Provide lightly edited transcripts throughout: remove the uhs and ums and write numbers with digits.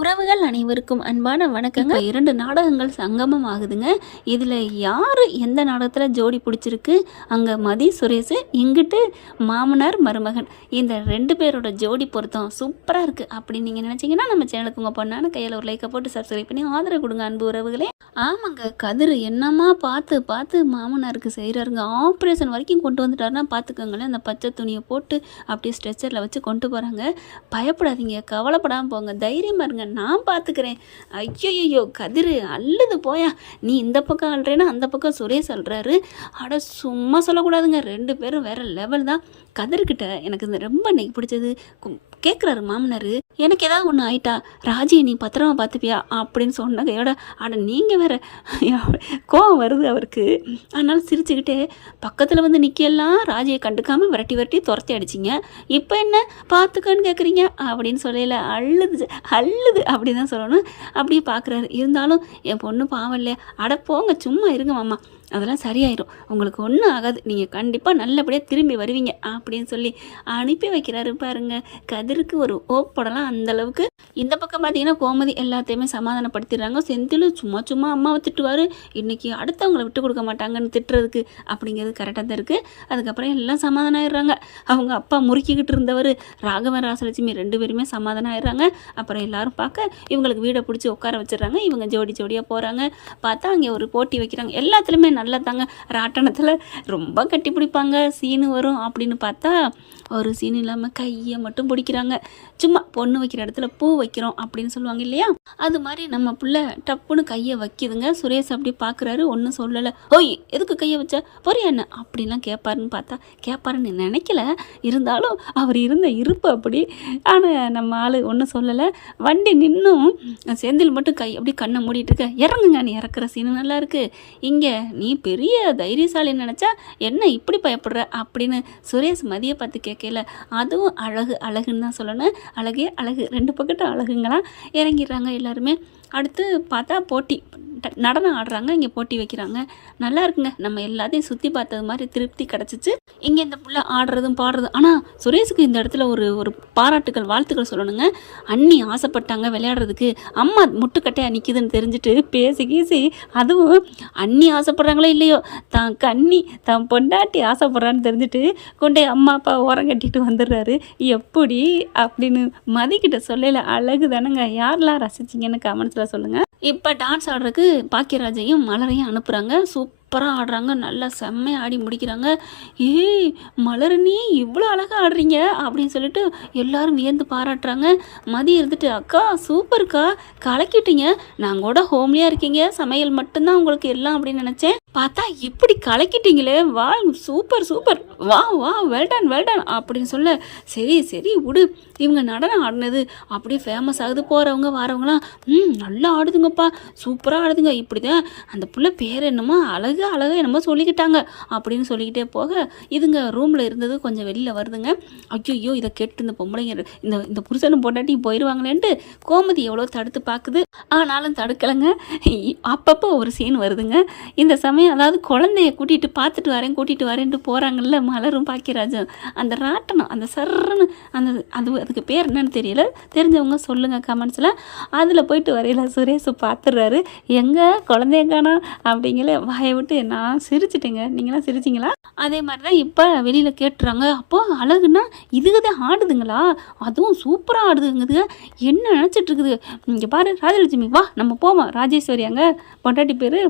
உறவுகள் அனைவருக்கும் அன்பான வணக்கங்க. 2 நாடகங்கள் சங்கமம் ஆகுதுங்க. இதில் யார் எந்த நாடகத்தில் ஜோடி பிடிச்சிருக்கு? அங்கே மதி சுரேஷ், இங்கிட்டு மாமனார் மருமகன். இந்த 2 பேரோட ஜோடி பொருத்தம் சூப்பராக இருக்குது அப்படின்னு நீங்கள் நினச்சிங்கன்னா நம்ம சேனலுக்கு உங்கள் பொண்ணான கையில் ஒரு லைக்கை போட்டு சப்ஸ்கிரைப் பண்ணி ஆதரவு கொடுங்க அன்பு உறவுகளே. ஆமாங்க, கதிர் என்னம்மா பார்த்து பார்த்து மாமனாருக்கு செய்கிறாருங்க. ஆப்ரேஷன் வரைக்கும் கொண்டு வந்துட்டாருன்னா பார்த்துக்கோங்களேன். அந்த பச்சை துணியை போட்டு அப்படியே ஸ்ட்ரெச்சரில் வச்சு கொண்டு போகிறாங்க. பயப்படாதீங்க, கவலைப்படாமல் போங்க, தைரியமாக இருங்க, நான் பார்த்துக்கிறேன். ஐயோ கதிர் அல்லது போயா, நீ இந்த பக்கம் அல்றேன்னா அந்த பக்கம் சுரேஷ் அல்றாரு. அட சும்மா சொல்லக்கூடாதுங்க, 2 பேரும் வேற லெவல் தான். கதிர்கிட்ட எனக்கு இந்த ரொம்ப இன்னைக்கு பிடிச்சது கேட்குறாரு மாமனார், எனக்கு ஏதாவது ஒன்று ஆயிட்டா ராஜியை நீ பத்திரமா பார்த்துப்பியா அப்படின்னு சொன்னதையோட அட நீங்கள் வேற கோவம் வருது அவருக்கு. அதனால சிரிச்சுக்கிட்டே பக்கத்தில் வந்து நிற்கலாம் ராஜியை கண்டுக்காமல் விரட்டி விரட்டி துரத்தி அடிச்சிங்க. இப்போ என்ன பார்த்துக்கன்னு கேட்குறீங்க அப்படின்னு சொல்லல, அள்ளுது அப்படி தான் சொல்லணும். அப்படியே பார்க்குறாரு. இருந்தாலும் என் பொண்ணு பாவம் இல்லையா, அட போங்க சும்மா இருங்க மாமா, அதெல்லாம் சரியாயிடும், உங்களுக்கு ஒன்றும் ஆகாது, நீங்கள் கண்டிப்பாக நல்லபடியாக திரும்பி வருவீங்க அப்படின்னு சொல்லி அனுப்பி வைக்கிறாரு பாருங்க. கதிருக்கு ஒரு ஓப்படலாம் அந்தளவுக்கு. இந்த பக்கம் பார்த்தீங்கன்னா கோமதி எல்லாத்தையுமே சமாதானப்படுத்திடுறாங்க. செந்தில் சும்மா சும்மா அம்மாவை திட்டுவார், இன்றைக்கி அடுத்தவங்களை விட்டு கொடுக்க மாட்டாங்கன்னு திட்டுறதுக்கு அப்படிங்கிறது கரெக்டாக தான் இருக்குது. அதுக்கப்புறம் எல்லாம் சமாதானம் ஆயிடுறாங்க. அவங்க அப்பா முறுக்கிக்கிட்டு இருந்தவர் ராகவன் ராசலட்சுமி 2 பேருமே சமாதானம் ஆயிடுறாங்க. அப்புறம் எல்லாரும் பார்க்க இவங்களுக்கு வீடை பிடிச்சி உட்கார வச்சிடுறாங்க. இவங்க ஜோடி ஜோடியாக போகிறாங்க. பார்த்தா அங்கே ஒரு போட்டி வைக்கிறாங்க. எல்லாத்துலேயுமே நல்லா தாங்க. ராட்டனத்தில் ரொம்ப கட்டி பிடிப்பாங்க, சீனு வரும் அப்படின்னு பார்த்தா ஒரு சீன் இல்லாமல் கையை மட்டும் பிடிக்கிறாங்க. சும்மா பொண்ணு வைக்கிற இடத்துல பூ வைக்கிறோம் அப்படின்னு சொல்லுவாங்க இல்லையா, அது மாதிரி நம்ம பிள்ளை டப்புன்னு கையை வைக்கிதுங்க. சுரேஷ் அப்படி பார்க்குறாரு, ஒன்றும் சொல்லலை. ஓய் எதுக்கு கையை வச்ச பொரியா என்ன அப்படிலாம் கேட்பாருன்னு பார்த்தா கேட்பாருன்னு நினைக்கல. இருந்தாலும் அவர் இருந்த இருப்பு அப்படி. ஆனால் நம்ம ஆள் ஒன்றும் சொல்லலை. வண்டி நின்றும் செந்தில் மட்டும் கை அப்படி கண்ணை மூடிட்டு இருக்க. இறங்குங்க, நீ இறக்குற சீனு நல்லா இருக்கு, இங்கே நீ பெரிய தைரியசாலின்னு நினச்சா என்ன இப்படி பயப்படுற அப்படின்னு சுரேஷ் மதியை பார்த்து கேட்கல. அதுவும் அழகுன்னு தான் சொல்லணும். அழகே அழகு, 2 பக்கட்டும் அழகுங்களாம். இறங்கிடுறாங்க எல்லாருமே. அடுத்து பார்த்தா போட்டி நடனம் ஆடுறாங்க. இங்கே போட்டி வைக்கிறாங்க. நல்லா இருக்குங்க, நம்ம எல்லாத்தையும் சுற்றி பார்த்தது மாதிரி திருப்தி கிடச்சிச்சு. இங்கே இந்த புள்ள ஆடுறதும் பாடுறதும். ஆனால் சுரேஷுக்கு இந்த இடத்துல ஒரு பாராட்டுகள் வாழ்த்துக்கள் சொல்லணுங்க. அண்ணி ஆசைப்பட்டாங்க விளையாடுறதுக்கு, அம்மா முட்டுக்கட்டையாக நிற்கிதுன்னு தெரிஞ்சுட்டு பேசி கீசி, அதுவும் அண்ணி ஆசைப்படுறாங்களோ இல்லையோ தான் கண்ணி தான் பொண்டாட்டி ஆசைப்படுறான்னு தெரிஞ்சுட்டு கொண்டே அம்மா அப்பா ஓரம் கட்டிட்டு வந்துடுறாரு. எப்படி அப்படின்னு மதிக்கிட்ட சொல்லல. அழகு தானேங்க. யாரெல்லாம் ரசிச்சிங்கன்னு கமெண்ட்ஸில் சொல்லுங்கள். இப்போ டான்ஸ் ஆடுறதுக்கு பாக்கியராஜையும் மலரையும் அனுப்புகிறாங்க. சூப்பராக ஆடுறாங்க, நல்லா செம்மையாக ஆடி முடிக்கிறாங்க. ஏய் மலரணி இவ்வளோ அழகாக ஆடுறீங்க அப்படின்னு சொல்லிட்டு எல்லாரும் வியந்து பாராட்டுறாங்க. மதி இருந்துட்டு அக்கா சூப்பர்க்கா, கலக்கிட்டீங்க, நாங்கள் கூட ஹோம்லியாக இருக்கீங்க, சமையல் மட்டும்தான் உங்களுக்கு எல்லாம் அப்படின்னு நினச்சேன், பார்த்தா இப்படி கலக்கிட்டீங்களே, வா சூப்பர் சூப்பர், வா வெல்டன் அப்படின்னு சொல்ல, சரி விடு, இவங்க நடனம் ஆடினது அப்படியே ஃபேமஸ் ஆகுது, போகிறவங்க வரவங்களாம் நல்லா ஆடுதுங்கப்பா, சூப்பராக ஆடுதுங்க, இப்படி தான் அந்த புள்ள பேர் என்னமோ அழகாக என்னமோ சொல்லிக்கிட்டாங்க அப்படின்னு சொல்லிக்கிட்டே போக இதுங்க ரூமில் இருந்தது கொஞ்சம் வெளியில் வருதுங்க. ஐயோ இதை கேட்டு இந்த பொம்பளைங்க இந்த புருஷனும் பொண்டாட்டி போயிடுவாங்களேன்ட்டு கோமதி எவ்வளோ தடுத்து பார்க்குது. ஆனாலும் தடுக்கலைங்க. அப்பப்போ ஒரு சீன் வருதுங்க. இந்த சமயம் அதாவது குழந்தைய கூட்டிகிட்டு வரேன்ட்டு போகிறாங்கல்ல மலரும் பாக்கியராஜன், அந்த ராட்டனம் அந்த சர்றன்னு அதுக்கு பேர் என்னன்னு தெரியல, தெரிஞ்சவங்க சொல்லுங்கள் கமெண்ட்ஸில். அதில் போயிட்டு வரையில சுரேஷ் பார்த்துடுறாரு. எங்கே குழந்தைய காணோம் அப்படிங்கிற வாயை விட்டு நான் சிரிச்சிட்டேங்க. நீங்களாம் சிரிச்சிங்களா? அதே மாதிரி தான் இப்போ வெளியில் கேட்டுறாங்க. அப்போது அழகுன்னா இதுக்கு தான் ஆடுதுங்களா, அதுவும் சூப்பராக ஆடுதுங்குது, என்ன நினச்சிட்டு இருக்குது, இங்கே பாரு ராஜலட்சுமி, வா நம்ம போவோம், ராஜேஸ்வரி அங்கே பொண்டாட்டி பேர்,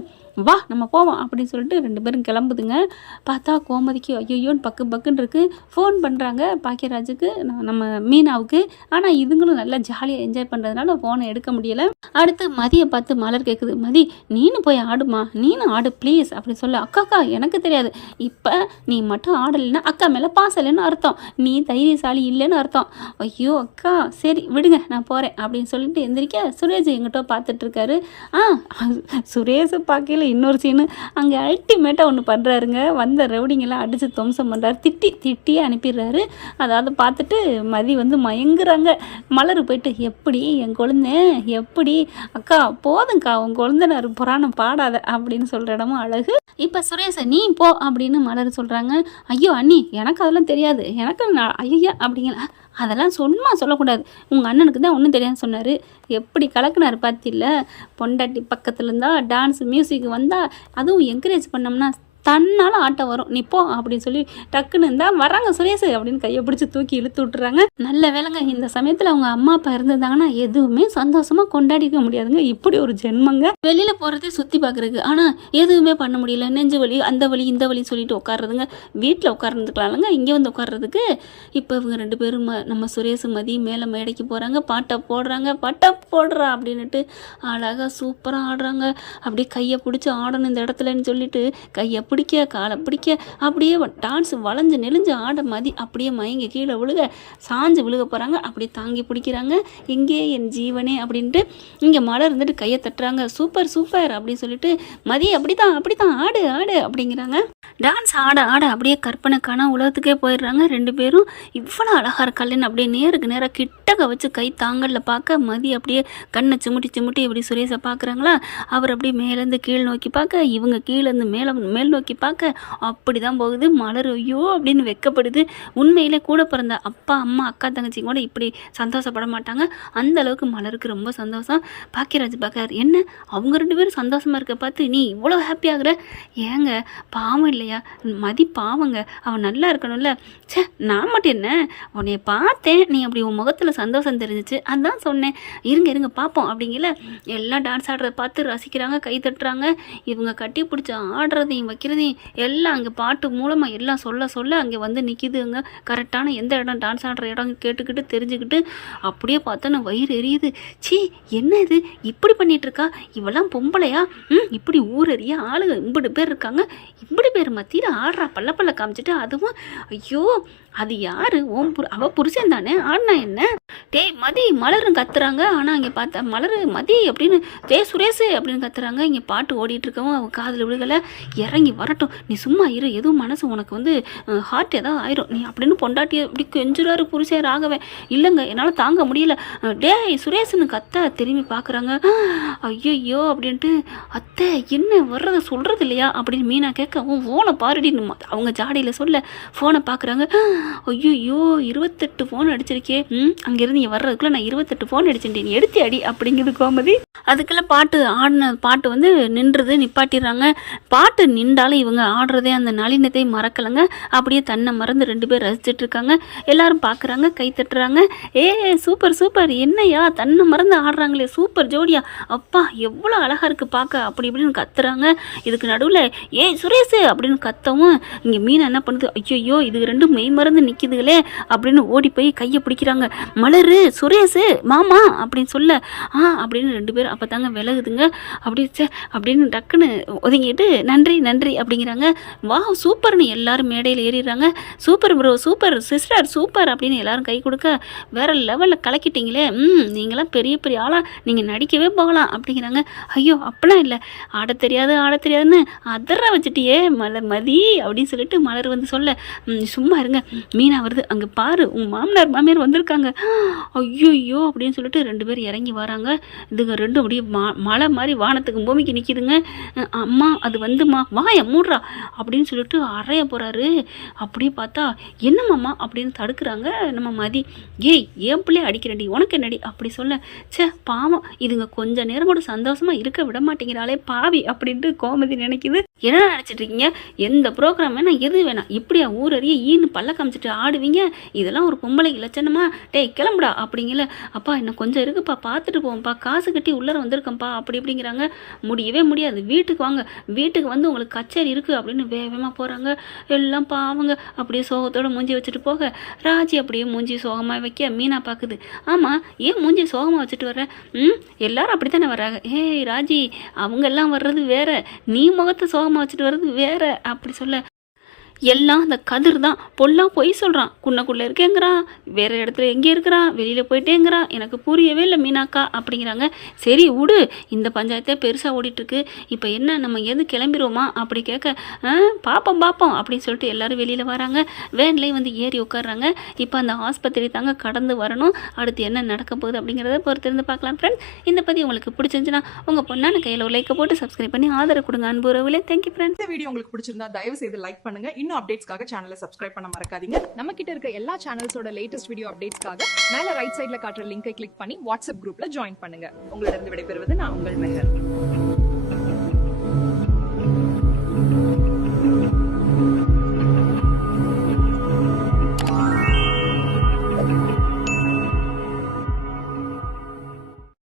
வா நம்ம போவோம் அப்படின்னு சொல்லிட்டு 2 பேரும் கிளம்புதுங்க. பார்த்தா கோமதிக்கு ஐயோன்னு பக்குன்னு இருக்குது. ஃபோன் பண்ணுறாங்க பாக்கியராஜுக்கு, நம்ம மீனாவுக்கு. ஆனால் இதுங்களும் நல்லா ஜாலியாக என்ஜாய் பண்ணுறதுனால ஃபோனை எடுக்க முடியலை. அடுத்து மதியை பார்த்து மலர் கேட்குது, மதி நீனும் போய் ஆடுமா, நீனும் ஆடு ப்ளீஸ் அப்படி சொல்ல. அக்காக்கா எனக்கு தெரியாது, இப்போ நீ மட்டும் ஆடலைன்னா அக்கா மேலே பாசம் இல்லைன்னு அர்த்தம், நீ தைரியசாலி இல்லைன்னு அர்த்தம். ஐயோ அக்கா சரி விடுங்க நான் போகிறேன் அப்படின்னு சொல்லிட்டு எந்திரிக்க சுரேஷ் எங்கிட்ட பார்த்துட்ருக்காரு. சுரேஷ் பார்க்கல இன்னொரு சீனு அங்கே அல்டிமேட்டாக ஒன்று பண்ணுறாருங்க. வந்த ரவுடிங்கெல்லாம் அடித்து துவம்சம் பண்ணுறாரு, திட்டியே அனுப்பிடுறாரு. அதாவது பார்த்துட்டு மதி வந்து மயங்குறாங்க. மலர் போயிட்டு எப்படி என் குழந்தை எப்படி, அக்கா போதுங்க்கா உன் குழந்தைனார் புராணம் பாடாத அப்படின்னு சொல்கிற இடமும் அழகு. இப்போ சுரேஷை நீ போ அப்படின்னு மலர் சொல்கிறாங்க. ஐயோ அண்ணி எனக்கு அதெல்லாம் தெரியாது, எனக்கு ஐயா அப்படிங்கிற அதெல்லாம் சும்மா சொல்லக்கூடாது. உங்கள் அண்ணனுக்கு தான் ஒன்றும் தெரியாதுன்னு சொன்னார். எப்படி கலக்குனார் பார்த்தில்ல. பொண்டாட்டி பக்கத்தில் இருந்தால் டான்ஸ் மியூசிக் வந்தால் அதுவும் என்கரேஜ் பண்ணோம்னா தன்னால் ஆட்டம் வரும். நீ போ அப்படின்னு சொல்லி டக்குன்னு இருந்தால் வராங்க சுரேஷ் அப்படின்னு கையை பிடிச்சி தூக்கி இழுத்து விட்டுறாங்க. நல்ல வேலைங்க இந்த சமயத்தில் அவங்க அம்மா அப்பா இருந்திருந்தாங்கன்னா எதுவுமே சந்தோஷமாக கொண்டாடிக்க முடியாதுங்க. இப்படி ஒரு ஜென்மங்க. வெளியில் போகிறதே சுற்றி பார்க்குறதுக்கு, ஆனால் எதுவுமே பண்ண முடியல. நெஞ்சு வலி, அந்த வலி, இந்த வலி சொல்லிட்டு உட்காருறதுங்க. வீட்டில் உட்கார்ந்துக்கலாம்லங்க, இங்கே வந்து உட்கார்றதுக்கு. இப்போ இவங்க 2 பேரும் நம்ம சுரேஷ் மதி மேலே மேடைக்கு போகிறாங்க. பாட்டை போடுறாங்க. பாட்டை போடுறா அப்படின்னுட்டு அழகாக சூப்பராக ஆடுறாங்க. அப்படியே கையை பிடிச்சி ஆடணும் இந்த இடத்துலன்னு சொல்லிட்டு கையை பிடிக்க காலை பிடிக்க அப்படியே டான்ஸ் வளைஞ்சு நெளிஞ்சு ஆட மதி அப்படியே மயங்கி கீழே விழுக சாஞ்சு விழுக போகிறாங்க. அப்படியே தாங்கி பிடிக்கிறாங்க. எங்கே என் ஜீவனே அப்படின்ட்டு இங்கே மலர் இருந்துட்டு கையை தட்டுறாங்க. சூப்பர் சூப்பர் அப்படின்னு சொல்லிட்டு மதி அப்படித்தான் ஆடு ஆடு அப்படிங்கிறாங்க. டான்ஸ் ஆட ஆட அப்படியே கற்பனைக்கான உலகத்துக்கே போயிடுறாங்க 2 பேரும். இவ்வளோ அழகாக இருக்காள்ன்னு அப்படியே நேருக்கு நேராக கிட்டக்க வச்சு கை தாங்கல்ல பார்க்க மதி அப்படியே கண்ணை சிமுட்டி இப்படி சுரேஷை பார்க்குறாங்களா. அவர் அப்படியே மேலேருந்து கீழ் நோக்கி பார்க்க, இவங்க கீழேருந்து மேல் நோக்கி பார்க்க, அப்படி தான் போகுது. மலர் ஐயோ அப்படின்னு வெக்கப்படுது. உண்மையிலே கூட பிறந்த அப்பா அம்மா அக்கா தங்கச்சி கூட இப்படி சந்தோஷப்பட மாட்டாங்க. அந்த அளவுக்கு மலருக்கு ரொம்ப சந்தோஷம். பாக்கியராஜ் பார்க்கார், என்ன அவங்க 2 பேரும் சந்தோஷமாக இருக்க பார்த்து நீ இவ்வளோ ஹாப்பி ஆகுற? ஏங்க பாவம் இல்லையா? மதி பாவங்க, அவன் நல்லா இருக்கணும்ல. சே நான் மட்டும் என்ன, உன்னைய பார்த்தேன், நீ அப்படி உன் முகத்தில் சந்தோஷம் தெரிஞ்சிச்சு, அதான் சொன்னேன். இருங்க பார்ப்போம் அப்படிங்கல. எல்லாம் டான்ஸ் ஆடுறத பார்த்து ரசிக்கிறாங்க, கை தட்டுறாங்க. இவங்க கட்டி பிடிச்ச ஆடுறதையும் வைக்கிறதையும் எல்லாம் அங்கே பாட்டு மூலமாக எல்லாம் சொல்ல அங்கே வந்து நிற்கிதுங்க. கரெக்டான எந்த இடம் டான்ஸ் ஆடுற இடம் கேட்டுக்கிட்டு தெரிஞ்சுக்கிட்டு அப்படியே பார்த்தோன்னா வயிறு எரியுது. சீ என்ன இது இப்படி பண்ணிட்டு இருக்கா, இவெல்லாம் பொம்பளையா? இப்படி ஊரறிய ஆளுங்க இப்படி பேர் இருக்காங்க, இப்படி பேர் மத்தியில் ஆடுறா பல்ல காமிச்சிட்டு. அதுவும் ஐயோ அது யாரு? அவ புருஷன் தானே, ஆடினா என்ன? டேய் மதி மலரும் கத்துறாங்க. ஆனால் இங்கே பார்த்தா மலர் மதி அப்படின்னு சுரேஷ் அப்படின்னு கத்துறாங்க. இங்கே பாட்டு ஓடிட்டு இருக்கவும் அவன் காதில் விழுகலை. இறங்கி வரட்டும், நீ சும்மா இரு, எதுவும் மனசு உனக்கு வந்து ஹார்ட் ஏதாவது ஆயிரும் நீ அப்படின்னு பொண்டாட்டியை இப்படி கெஞ்சுறாரு புருஷன் ராகவன். இல்லைங்க என்னால் தாங்க முடியல. டேய் சுரேஷ்னு கத்த திரும்பி பார்க்குறாங்க. ஐயோ அப்படின்ட்டு அத்தை என்ன வர்றதை சொல்கிறது இல்லையா அப்படின்னு மீனா கேட்க, ஃபோனை பாருடின்னு அவங்க ஜாடியில் சொல்ல ஃபோனை பார்க்குறாங்க. ஐயோ 28 ஃபோன் அடிச்சிருக்கே. அங்கேருந்து நீ வர்றதுக்குள்ள நான் 28 ஃபோன் அடிச்சுட்டேன், நீ எடுத்து அடி அப்படிங்கிறது கோமதி. அதுக்கெல்லாம் பாட்டு வந்து நின்றுது, நிப்பாட்டிடுறாங்க. பாட்டு நின்றாலும் இவங்க ஆடுறதே அந்த நளினத்தை மறக்கலைங்க. அப்படியே தன்னை மறந்து 2 பேர் ரசிச்சுட்டு இருக்காங்க. எல்லாரும் பார்க்குறாங்க, கை தட்டுறாங்க. சூப்பர் என்னையா தன்னை மறந்து ஆடுறாங்களே, சூப்பர் ஜோடியா, அப்பா எவ்வளோ அழகாக இருக்குது பார்க்க அப்படி இப்படின்னு கத்துறாங்க. இதுக்கு நடுவில் சுரேஷ் அப்படின்னு கத்தவும் இங்கே மீனா என்ன பண்ணுது, ஐயோ இது 2 மெய் மறந்து நிற்கிதுகளே அப்படின்னு ஓடி போய் கையை பிடிக்கிறாங்க. மலரு சுரேஷ் மாமா அப்படின்னு சொல்ல அப்படின்னு 2 பேரும் அப்போ தாங்க விலகுதுங்க. அப்படின்னு டக்குன்னு ஒதுங்கிட்டு நன்றி அப்படிங்கிறாங்க. வா சூப்பர்னு எல்லாரும் மேடையில் ஏறிடுறாங்க. Super bro, super sister, super அப்படின்னு எல்லாரும் கை கொடுக்க, வேற லெவலில் கலக்கிட்டீங்களே, நீங்களாம் பெரிய ஆளா, நீங்கள் நடிக்கவே போகலாம் அப்படிங்கிறாங்க. ஐயோ அப்படிலாம் இல்லை, ஆட தெரியாதுன்னு அதர வச்சுட்டியே மதி அப்படின்னு சொல்லிட்டு மலர் வந்து சொல்ல, சும்மா இருங்க மீனா வருது அங்கே பாரு உங்கள் மாமியார் வந்திருக்காங்க. ஐயோ அப்படின்னு சொல்லிட்டு 2 பேர் இறங்கி வராங்க. இதுங்க 2 அப்படியே மலை மாதிரி வானத்துக்கு பூமிக்கு நிற்கிதுங்க. அம்மா அது வந்துமா வாய மூடுறா அப்படின்னு சொல்லிட்டு அறைய போகிறாரு. அப்படியே பார்த்தா என்னம்மாம்மா அப்படின்னு தடுக்கிறாங்க நம்ம மதி. ஏன் பிள்ளைய அடிக்கிறடி, உனக்கு என்னடி அப்படி சொல்ல, பாவம் இதுங்க கொஞ்ச நேரம் கூட சந்தோஷமாக இருக்க விட மாட்டேங்கிறாளே பாவி அப்படின்ட்டு கோமதி நினைக்குது. என்ன நினச்சிட்டு இருக்கீங்க, எந்த ப்ரோக்ராம் வேணாம் எது வேணாம் இப்படியா ஊரறிய ஈன்னு பல்ல காமிச்சிட்டு ஆடுவீங்க, இதெல்லாம் ஒரு பொம்பளைக்கு லட்சணமா? டேய் கிளம்புடா அப்படிங்கல. அப்பா இன்னும் கொஞ்சம் இருக்குப்பா பார்த்துட்டு போவோம்ப்பா, காசு கட்டி உள்ளர வந்திருக்கேன்ப்பா அப்படி இப்படிங்கிறாங்க. முடியவே முடியாது, வீட்டுக்கு வாங்க, வீட்டுக்கு வந்து உங்களுக்கு கச்சேரி இருக்குது அப்படின்னு வேகமாக போகிறாங்க. எல்லாம் பாவங்க அப்படியே சோகத்தோட மூஞ்சி வச்சுட்டு போக, ராஜி அப்படியே மூஞ்சி சோகமாக வைக்க மீனா பார்க்குது. ஆமாம் ஏன் மூஞ்சி சோகமாக வச்சுட்டு வர்ற? எல்லாரும் அப்படி தானே வர்றாங்க. ராஜி அவங்க எல்லாம் வர்றது வேற, நீ முகத்தை சோகமாக வச்சுட்டு வர்றது வேற அப்படி சொல்ல, எல்லாம் அந்த கதிர் தான் பொல்லா பொய் சொல்கிறான். குன்னைக்குள்ளே இருக்கேங்கிறான், வேறு இடத்துல எங்கே இருக்கிறான், வெளியில் போயிட்டேங்கிறான், எனக்கு புரியவே இல்லை மீனாக்கா அப்படிங்கிறாங்க. சரி விடு, இந்த பஞ்சாயத்தை பெருசாக ஓடிட்டுருக்கு, இப்போ என்ன நம்ம எது கிளம்பிடுவோமா அப்படி கேட்க, பார்ப்போம் அப்படின்னு சொல்லிட்டு எல்லோரும் வெளியில் வராங்க. வேன்லேயும் வந்து ஏறி உட்காடுறாங்க. இப்போ அந்த ஆஸ்பத்திரி தாங்க கடந்து வரணும். அடுத்து என்ன நடக்க போகுது அப்படிங்கிறத பொறுத்திருந்து பார்க்கலாம். ஃப்ரெண்ட் இந்த பதிவு உங்களுக்கு பிடிச்சிருந்துச்சுன்னா உங்கள் பொண்ணான கையில் ஒரு லைக்கை போட்டு சப்ஸ்கிரைப் பண்ணி ஆதரவு கொடுங்க. அன்பு உறவுகளே, தேங்க்யூ ஃப்ரெண்ட். இந்த வீடியோ உங்களுக்கு பிடிச்சிருந்தா தயவு செய்து லைக் பண்ணுங்க. இன்னும் இன்னும் அப்டேட்ஸ்க்காக சேனலை சப்ஸ்கிரைப் பண்ண மறக்காதீங்க. நம்ம கிட்ட இருக்க எல்லா சேனல்ஸோட லேட்டஸ்ட் வீடியோ அப்டேட்ஸ்க்காக மேல ரைட் சைடுல காட்டுற லிங்கை கிளிக் பண்ணி வாட்ஸ்அப் குரூப்ல ஜாயின் பண்ணுங்க. உங்களிடம் விடைபெறுவது நான் உங்கள் மெஹர்.